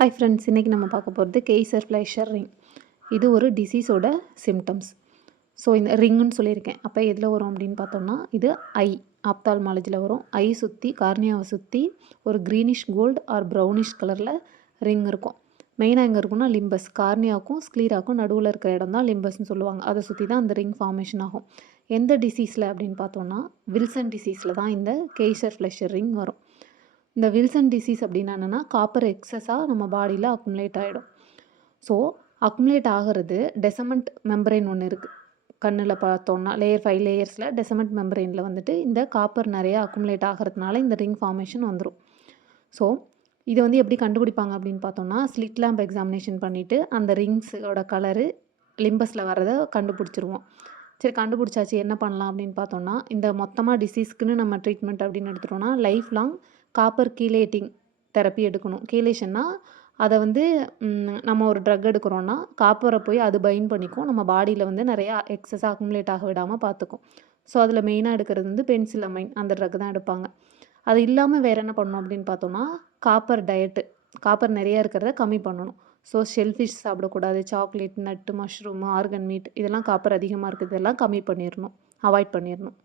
Hi friends, இன்றைக்கி நம்ம பார்க்க போகிறது கெய்சர் ஃப்ளைஷர் ரிங். இது ஒரு டிசீஸோட சிம்டம்ஸ். ஸோ இந்த ரிங்குன்னு சொல்லியிருக்கேன். அப்போ எதில் வரும் அப்படின்னு பார்த்தோம்னா, இது ஐ ஆப்தால்மாலஜியில் வரும். ஐ சுற்றி கார்னியாவை சுற்றி ஒரு க்ரீனிஷ் கோல்டு ஆர் ப்ரௌனிஷ் கலரில் ரிங் இருக்கும். மெயினாக எங்கே இருக்குன்னா லிம்பஸ், கார்னியாவுக்கும் ஸ்க்ளீராக்கும் நடுவில் இருக்கிற இடம் தான் லிம்பஸ்ன்னு சொல்லுவாங்க. அதை சுற்றி தான் அந்த ரிங் ஃபார்மேஷன் ஆகும். எந்த டிசீஸில் அப்படின்னு பார்த்தோம்னா வில்சன் டிசீஸில் தான் இந்த கெய்சர் ஃப்ளைஷர் ரிங் வரும். இந்த வில்சன் டிசீஸ் அப்படின்னா என்னென்னா, காப்பர் எக்ஸஸாக நம்ம பாடியில் அக்குமுலேட் ஆகிடும். ஸோ அக்குமுலேட் ஆகிறது டெசமெண்ட் மெம்பரேன் ஒன்று இருக்குது. கண்ணில் பார்த்தோன்னா லேயர் 5 லேயர்ஸில் டெசமெண்ட் மெம்பரேனில் வந்துட்டு இந்த காப்பர் நிறையா அக்குமுலேட் ஆகிறதுனால இந்த ரிங் ஃபார்மேஷன் வந்துடும். ஸோ இதை எப்படி கண்டுபிடிப்பாங்க அப்படின்னு பார்த்தோம்னா, ஸ்லிட் லேம்ப் எக்ஸாமினேஷன் பண்ணிவிட்டு அந்த ரிங்ஸோட கலரு லிம்பஸில் வர்றதை கண்டுபிடிச்சிருவோம். சரி, கண்டுபிடிச்சாச்சு, என்ன பண்ணலாம் அப்படின்னு பார்த்தோம்னா, இந்த மொத்தமாக டிசீஸ்க்குன்னு நம்ம ட்ரீட்மெண்ட் அப்படின்னு எடுத்துட்டோம்னா லைஃப் லாங் காப்பர் கீலேட்டிங் தெரப்பி எடுக்கணும். கீலேஷன்னா அதை நம்ம ஒரு ட்ரக் எடுக்கிறோன்னா காப்பரை போய் அது பைண்ட் பண்ணிக்கும், நம்ம பாடியில் நிறையா எக்ஸஸாக அக்குமுலேட் ஆக விடாமல் பார்த்துக்கும். ஸோ அதில் மெயினாக எடுக்கிறது பென்சிலமைன், அந்த ட்ரக் தான் எடுப்பாங்க. அது இல்லாமல் வேறு என்ன பண்ணணும் அப்படின்னு பார்த்தோம்னா, காப்பர் டயட்டு, காப்பர் நிறையா இருக்கிறத கம்மி பண்ணணும். ஸோ ஷெல்ஃபிஷ் சாப்பிடக்கூடாது, சாக்லேட், நட்டு, மஷ்ரூமு, ஆர்கன் மீட், இதெல்லாம் காப்பர் அதிகமாக இருக்குது, இதெல்லாம் கம்மி பண்ணிடணும், அவாய்ட் பண்ணிடணும்.